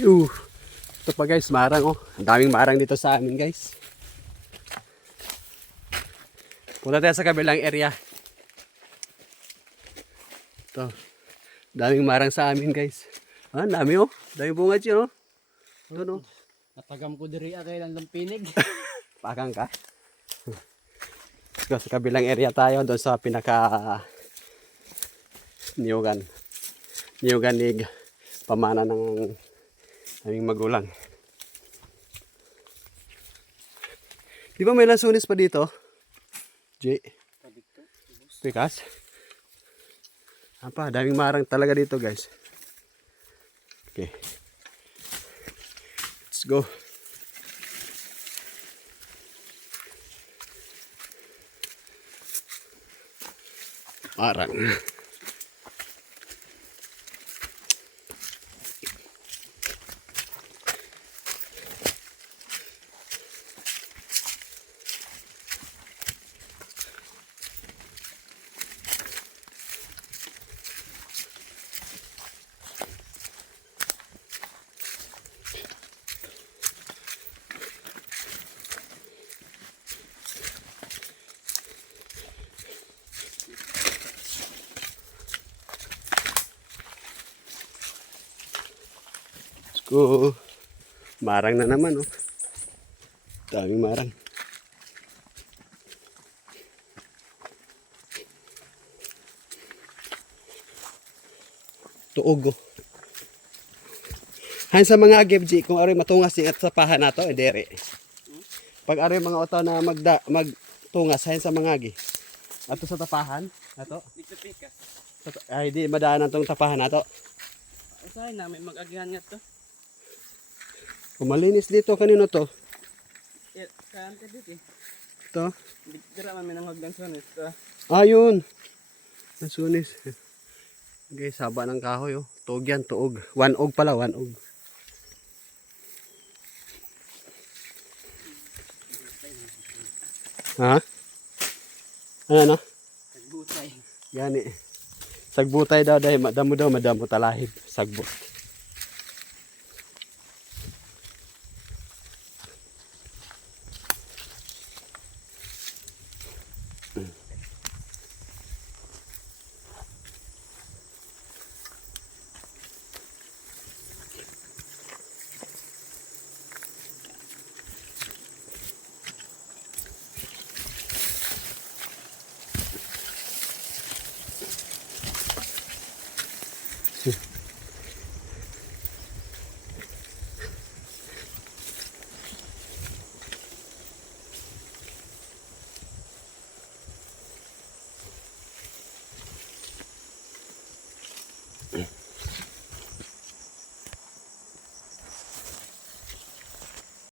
Ito pa guys, marang oh. Ang daming marang dito sa amin guys. Punta tayo sa kabilang area. Ito. Daming marang sa amin guys. Ah, dami oh. Daming bunga dyan oh. Doon oh. Natagam ko diri kay lang lampinig. Pakang ka. Let's go sa kabilang area tayo. Doon sa pinaka niyugan. Niyugan ni pamana ng aming magulang. Di ba may lansunis pa dito? Jay? Pikas? Apa, daming marang talaga dito guys. Okay. Let's go. Marang. Go. Marang na naman oh. Daming marang. Tuog oh. Han sa mga agibji kung aroy matungas ni at sapahan nato dere. Pag aroy mga oto na magtungas han sa mga agi. Ato sa tapahan ato. Dito pikas. Ay di madaanan tong tapahan nato. Usahay na may mag-agihan nga to. Kumalinis dito kanino to? Saan ka dito eh? Ito. Dira man minang hagdan sa ito. Ayun. Nasunis. Okay, saba ng kahoy oh. Tuog yan, tuog. One og pala, one og. Ha? Ano na? Sagbutay. Gani. Sagbutay daw dahil madamo talahib. Sagbot.